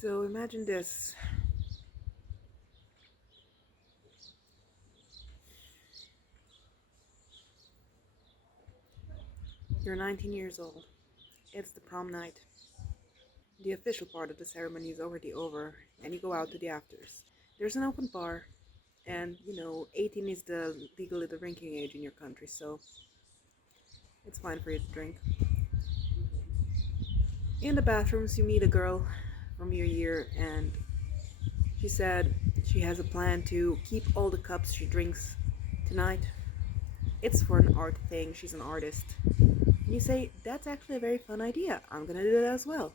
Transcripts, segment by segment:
So imagine this. You're 19 years old. It's the prom night. The official part of the ceremony is already over, and you go out to the afters. There's an open bar, and 18 is legally the drinking age in your country, so it's fine for you to drink. In the bathrooms, you meet a girl from your year, and she said she has a plan to keep all the cups she drinks tonight. It's for an art thing, she's an artist. And you say, that's actually a very fun idea, I'm gonna do that as well.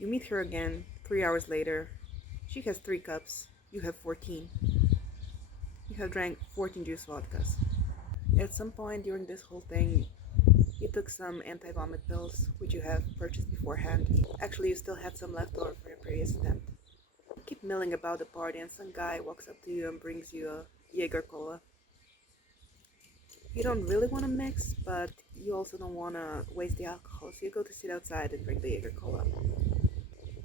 You meet her again 3 hours later. She has 3 cups, you have 14. You have drank 14 juice vodkas. At some point during this whole thing, you took some anti-vomit pills, which you have purchased beforehand. Actually, you still had some left over from your previous attempt. You keep milling about the party and some guy walks up to you and brings you a Jaeger Cola. You don't really want to mix, but you also don't want to waste the alcohol, so you go to sit outside and drink the Jaeger Cola.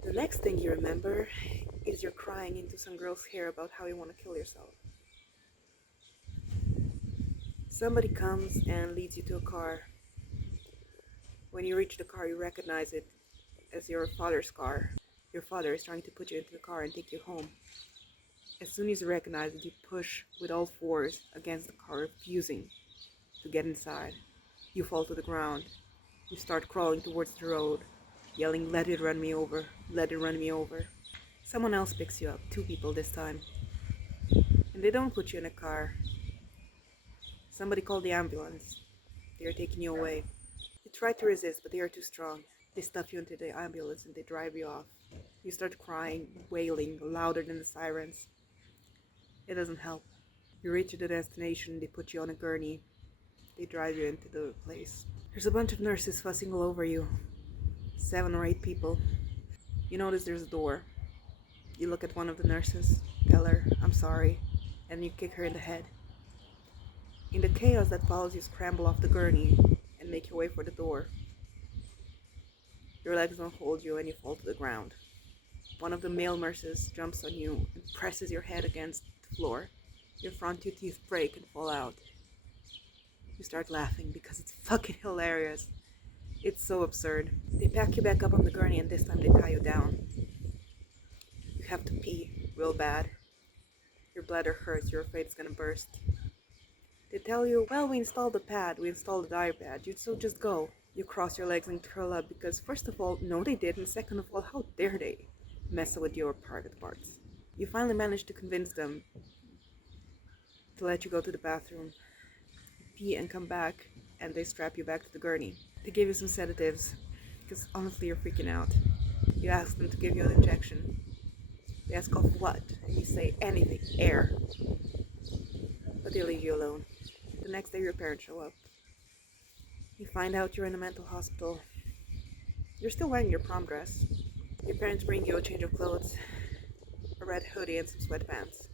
The next thing you remember is you're crying into some girl's hair about how you want to kill yourself. Somebody comes and leads you to a car. When you reach the car, you recognize it as your father's car. Your father is trying to put you into the car and take you home. As soon as you recognize it, you push with all fours against the car, refusing to get inside. You fall to the ground. You start crawling towards the road, yelling, "Let it run me over, let it run me over." Someone else picks you up, 2 people this time. And they don't put you in a car. Somebody called the ambulance. They are taking you away. You try to resist, but they are too strong. They stuff you into the ambulance and they drive you off. You start crying, wailing, louder than the sirens. It doesn't help. You reach the destination, they put you on a gurney. They drive you into the place. There's a bunch of nurses fussing all over you. 7 or 8 people. You notice there's a door. You look at one of the nurses, tell her, "I'm sorry," and you kick her in the head. In the chaos that follows, you scramble off the gurney and make your way for the door. Your legs don't hold you and you fall to the ground. One of the male nurses jumps on you and presses your head against the floor. Your front 2 teeth break and fall out. You start laughing because it's fucking hilarious. It's so absurd. They pack you back up on the gurney and this time they tie you down. You have to pee real bad. Your bladder hurts, you're afraid it's gonna burst. They tell you, "Well, we installed the pad, we installed the diaper pad, so just go." You cross your legs and curl up because first of all, no they didn't, second of all, how dare they mess with your private parts. You finally manage to convince them to let you go to the bathroom, pee and come back, and they strap you back to the gurney. They give you some sedatives, because honestly you're freaking out. You ask them to give you an injection. They ask of what, and you say anything, air. But they leave you alone. The next day your parents show up. You find out you're in a mental hospital. You're still wearing your prom dress. Your parents bring you a change of clothes, a red hoodie and some sweatpants.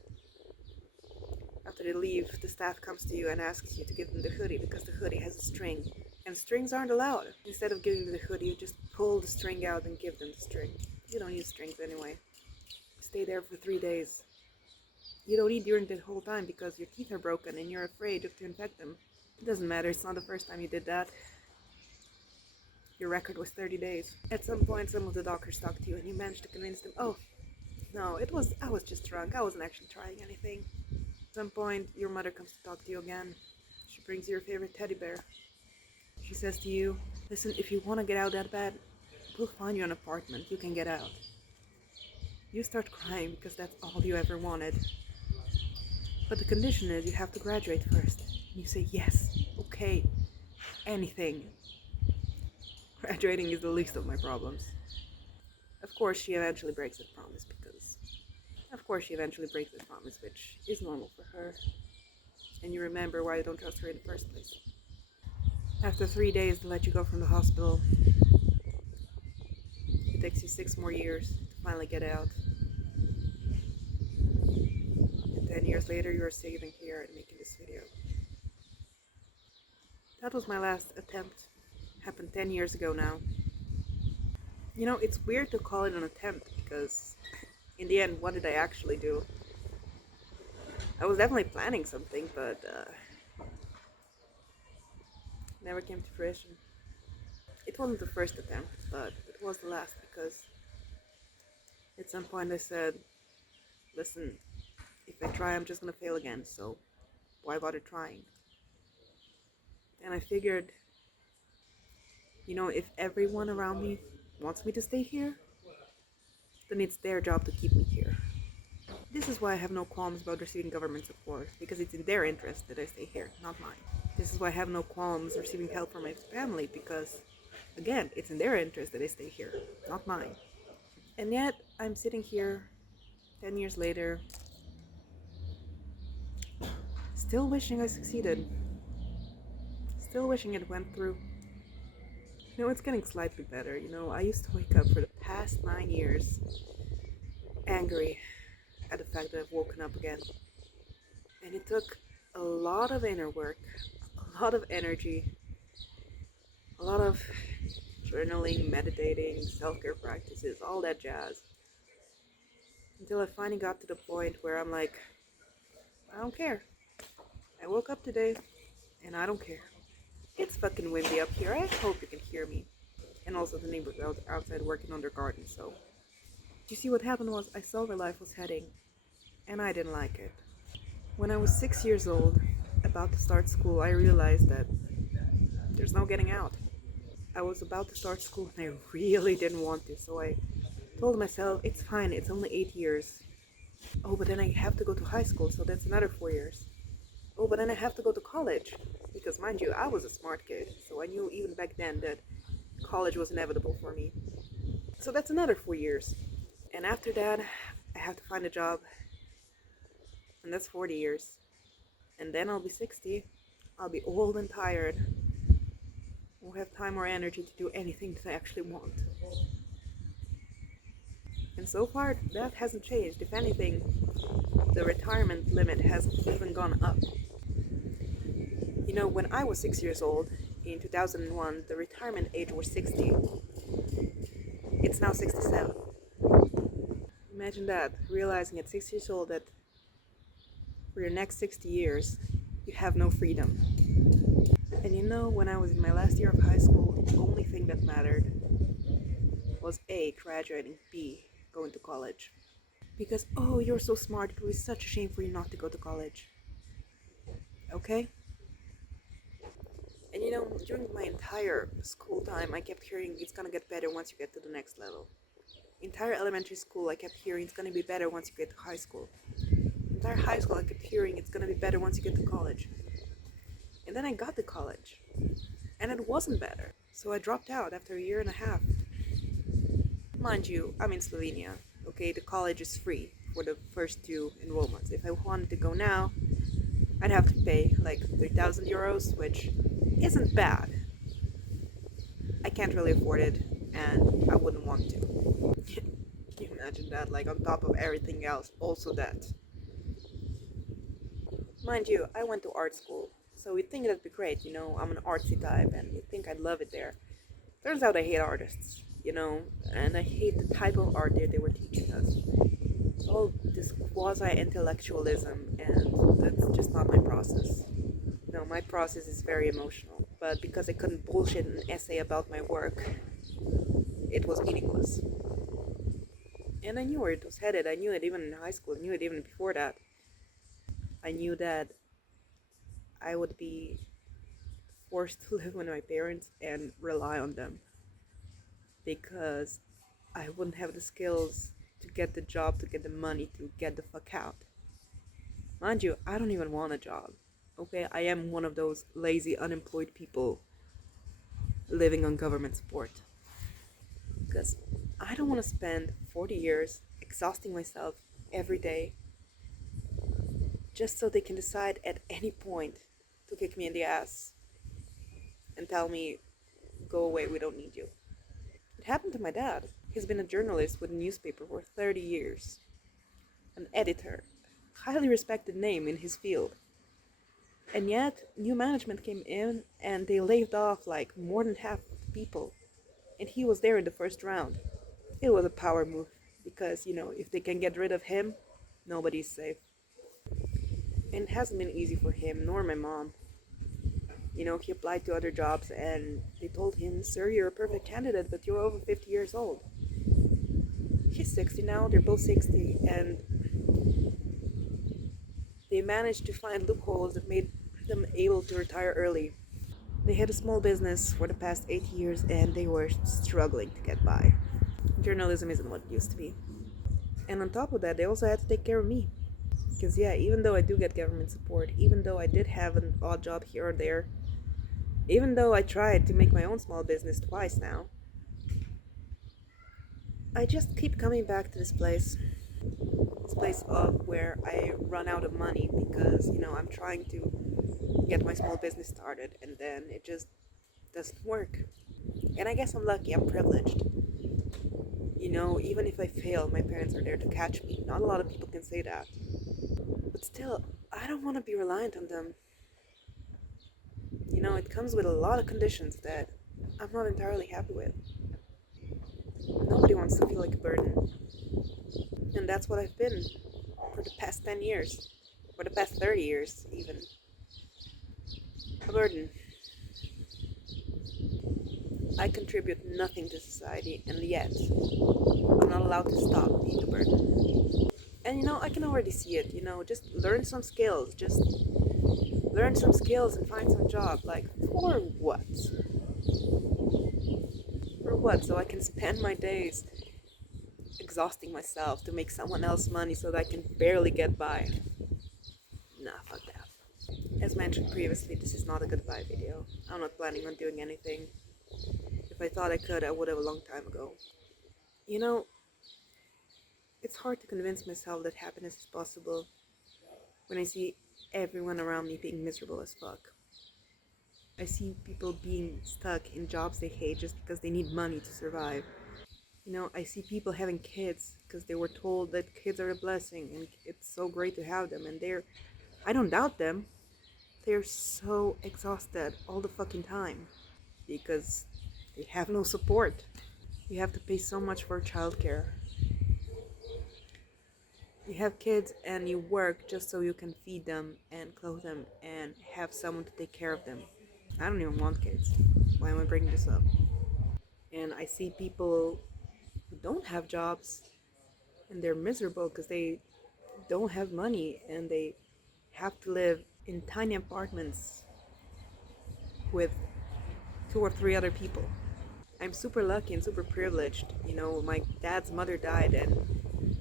After they leave, the staff comes to you and asks you to give them the hoodie because the hoodie has a string. And strings aren't allowed. Instead of giving them the hoodie, you just pull the string out and give them the string. You don't use strings anyway. You stay there for 3 days. You don't eat during the whole time because your teeth are broken and you're afraid to infect them. It doesn't matter, it's not the first time you did that. Your record was 30 days. At some point, some of the doctors talked to you and you managed to convince them, "Oh, no, I was just drunk, I wasn't actually trying anything." At some point, your mother comes to talk to you again. She brings you your favorite teddy bear. She says to you, "Listen, if you want to get out that bad, we'll find you an apartment, you can get out." You start crying because that's all you ever wanted. But the condition is you have to graduate first. And you say, "Yes, okay, anything." Graduating is the least of my problems. Of course, she eventually breaks this promise which is normal for her. And you remember why you don't trust her in the first place. After 3 days, they let you go from the hospital. It takes you 6 more years to finally get out. And 10 years later, you are sitting here and making this video. That was my last attempt. Happened 10 years ago now. It's weird to call it an attempt because in the end, what did I actually do? I was definitely planning something, but never came to fruition. It wasn't the first attempt, but it was the last because at some point I said, listen, if I try, I'm just gonna fail again, so why bother trying? And I figured, if everyone around me wants me to stay here, then it's their job to keep me here. This is why I have no qualms about receiving government support, because it's in their interest that I stay here, not mine. This is why I have no qualms receiving help from my family, because, again, it's in their interest that I stay here, not mine. And yet, I'm sitting here 10 years later, still wishing I succeeded, still wishing it went through. It's getting slightly better. I used to wake up for the past 9 years angry at the fact that I've woken up again. And it took a lot of inner work, a lot of energy, a lot of journaling, meditating, self-care practices, all that jazz. Until I finally got to the point where I'm like, I don't care. I woke up today and I don't care. It's fucking windy up here. I hope you can hear me. And also the neighbors outside working on their garden, so. You see, what happened was I saw where life was heading, and I didn't like it. When I was 6 years old, about to start school, I realized that there's no getting out. I was about to start school and I really didn't want to, so I told myself, it's fine, it's only 8 years. Oh, but then I have to go to high school, so that's another 4 years. Oh, but then I have to go to college, because mind you, I was a smart kid, so I knew even back then that college was inevitable for me. So that's another 4 years. And after that, I have to find a job, and that's 40 years. And then I'll be 60. I'll be old and tired. Won't have time or energy to do anything that I actually want. And so far, that hasn't changed. If anything, the retirement limit has even gone up. When I was 6 years old, in 2001, the retirement age was 60. It's now 67. Imagine that, realizing at 6 years old that for your next 60 years, you have no freedom. And when I was in my last year of high school, the only thing that mattered was A, graduating, B, going to college. Because, oh, you're so smart, it was such a shame for you not to go to college. Okay? And during my entire school time, I kept hearing it's gonna get better once you get to the next level. Entire elementary school, I kept hearing it's gonna be better once you get to high school. Entire high school, I kept hearing it's gonna be better once you get to college. And then I got to college, and it wasn't better. So I dropped out after a year and a half. Mind you, I'm in Slovenia. Okay, the college is free for the first 2 enrollments. If I wanted to go now, I'd have to pay like 3,000 euros, which isn't bad. I can't really afford it, and I wouldn't want to. Can you imagine that? Like, on top of everything else, also that. Mind you, I went to art school, so you'd think that'd be great, I'm an artsy type, and you'd think I'd love it there. Turns out I hate artists, and I hate the type of art that they were teaching us. It's all this quasi-intellectualism, and that's just not my process. My process is very emotional, but because I couldn't bullshit an essay about my work, it was meaningless. And I knew where it was headed. I knew it even in high school. I knew it even before that. I knew that I would be forced to live with my parents and rely on them, because I wouldn't have the skills to get the job, to get the money, to get the fuck out. Mind you, I don't even want a job. Okay, I am one of those lazy, unemployed people living on government support. Because I don't want to spend 40 years exhausting myself every day just so they can decide at any point to kick me in the ass and tell me, go away, we don't need you. It happened to my dad. He's been a journalist with a newspaper for 30 years. An editor, highly respected name in his field. And yet, new management came in and they laid off like more than half the people. And he was there in the first round. It was a power move because, if they can get rid of him, nobody's safe. And it hasn't been easy for him, nor my mom. He applied to other jobs and they told him, "Sir, you're a perfect candidate, but you're over 50 years old." He's 60 now, they're both 60, and they managed to find loopholes that made them able to retire early. They had a small business for the past 8 years and they were struggling to get by. Journalism isn't what it used to be. And on top of that, they also had to take care of me. Because, yeah, even though I do get government support, even though I did have an odd job here or there, even though I tried to make my own small business twice now, I just keep coming back to this place. This place of where I run out of money because, I'm trying to get my small business started and then it just doesn't work. And I guess I'm lucky, I'm privileged. Even if I fail, my parents are there to catch me. Not a lot of people can say that. But still, I don't want to be reliant on them. It comes with a lot of conditions that I'm not entirely happy with. Nobody wants to feel like a burden. And that's what I've been for the past 10 years. For the past 30 years, even. A burden. I contribute nothing to society, and yet I'm not allowed to stop being a burden. And I can already see it, just learn some skills. Just learn some skills and find some job. Like, for what? For what? So I can spend my days exhausting myself to make someone else money so that I can barely get by. Nah, fuck that. As mentioned previously, this is not a goodbye video. I'm not planning on doing anything. If I thought I could, I would have a long time ago. It's hard to convince myself that happiness is possible when I see everyone around me being miserable as fuck. I see people being stuck in jobs they hate just because they need money to survive. I see people having kids because they were told that kids are a blessing and it's so great to have them, and I don't doubt them, they're so exhausted all the fucking time because they have no support. You have to pay so much for childcare. You have kids and you work just so you can feed them and clothe them and have someone to take care of them. I don't even want kids. Why am I bringing this up? And I see people who don't have jobs and they're miserable because they don't have money and they have to live in tiny apartments with 2 or 3 other people. I'm super lucky and super privileged. My dad's mother died and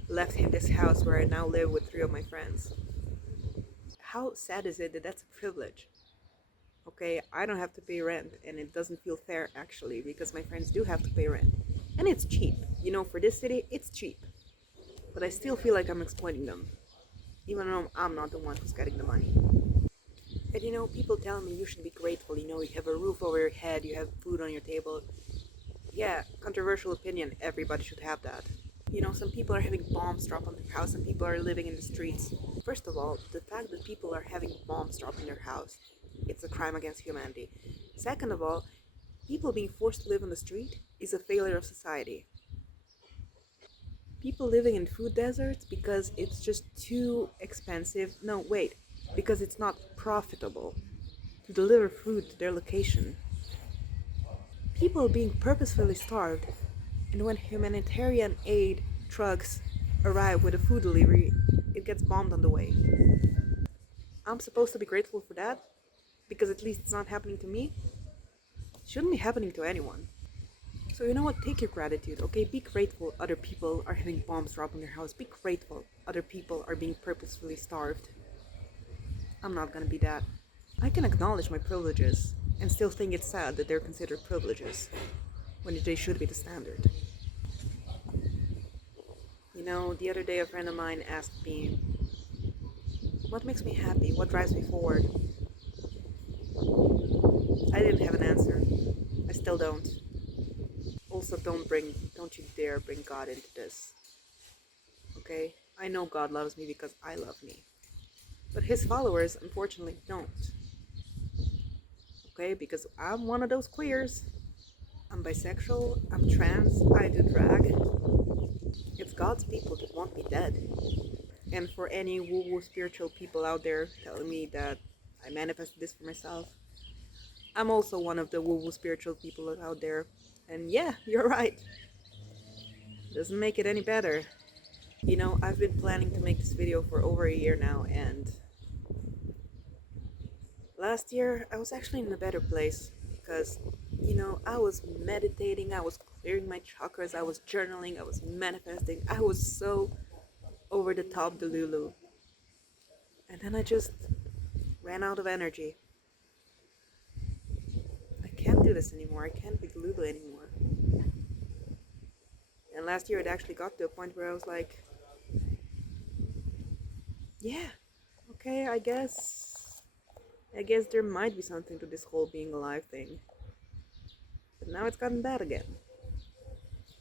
left him this house where I now live with 3 of my friends. How sad is it that that's a privilege? Okay, I don't have to pay rent, and it doesn't feel fair actually because my friends do have to pay rent. And it's cheap. For this city, it's cheap. But I still feel like I'm exploiting them, even though I'm not the one who's getting the money. And people tell me you should be grateful, you have a roof over your head, you have food on your table. Yeah, controversial opinion, everybody should have that. Some people are having bombs dropped on their house, and people are living in the streets. First of all, the fact that people are having bombs dropped in their house, it's a crime against humanity. Second of all, people being forced to live on the street is a failure of society. People living in food deserts because it's just too expensive. No, wait, because it's not profitable to deliver food to their location. People being purposefully starved, and when humanitarian aid trucks arrive with a food delivery, it gets bombed on the way. I'm supposed to be grateful for that because at least it's not happening to me. It shouldn't be happening to anyone. So you know what? Take your gratitude, okay? Be grateful other people are having bombs dropped on their house. Be grateful other people are being purposefully starved. I'm not gonna be that. I can acknowledge my privileges and still think it's sad that they're considered privileges when they should be the standard. The other day a friend of mine asked me, what makes me happy? What drives me forward? I didn't have an answer. I still don't. Also, don't you dare bring God into this. Okay? I know God loves me because I love me. But his followers, unfortunately, don't. Okay? Because I'm one of those queers. I'm bisexual, I'm trans, I do drag. It's God's people that want me dead. And for any woo-woo spiritual people out there telling me that I manifested this for myself, I'm also one of the woo-woo spiritual people out there. And yeah, you're right. Doesn't make it any better. You know, I've been planning to make this video for over a year now, and last year I was actually in a better place because, you know, I was meditating, I was clearing my chakras, I was journaling, I was manifesting, I was so over the top Delulu. And then I just ran out of energy. I can't do this anymore, I can't be Delulu anymore. And last year it actually got to a point where I was like, yeah, okay, I guess there might be something to this whole being alive thing. But now it's gotten bad again.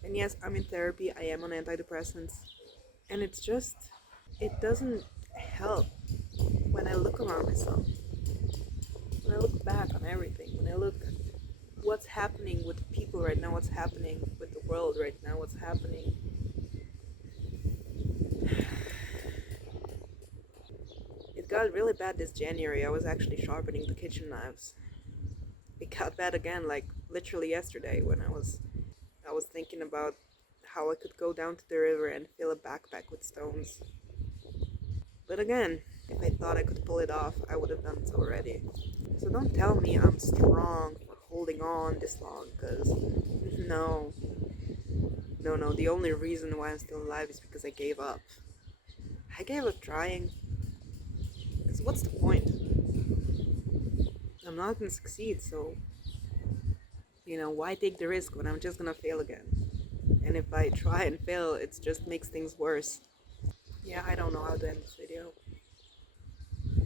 And yes, I'm in therapy, I am on antidepressants, and it doesn't help when I look around myself. When I look back on everything, when I look at what's happening with people right now, what's happening with the world right now, what's happening. It got really bad this January. I was actually sharpening the kitchen knives. It got bad again, like literally yesterday, when I was thinking about how I could go down to the river and fill a backpack with stones. But again, if I thought I could pull it off, I would have done so already. So don't tell me I'm strong for holding on this long, because no. The only reason why I'm still alive is because I gave up. I gave up trying. Because what's the point? I'm not gonna succeed, so, you know, why take the risk when I'm just gonna fail again? And if I try and fail, it just makes things worse. Yeah, I don't know how to end this video.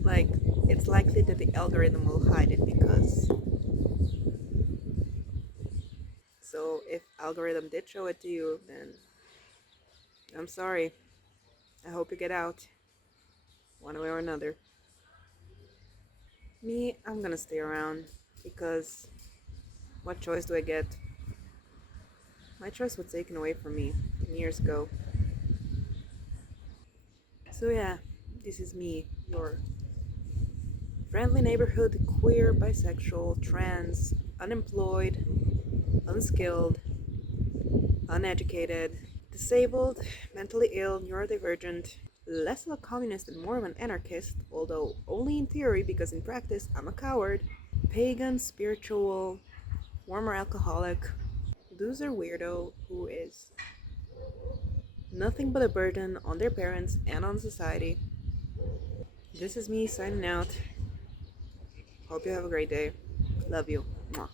Like, it's likely that the algorithm will hide it because... So if algorithm did show it to you, then I'm sorry. I hope you get out, one way or another. Me, I'm gonna stay around because what choice do I get? My choice was taken away from me years ago. So yeah, this is me, your friendly neighborhood queer, bisexual, trans, unemployed, unskilled, uneducated, disabled, mentally ill, neurodivergent, less of a communist and more of an anarchist, although only in theory because in practice I'm a coward, pagan, spiritual, former alcoholic, loser weirdo who is nothing but a burden on their parents and on society. This is me signing out. Hope you have a great day. Love you. Mwah.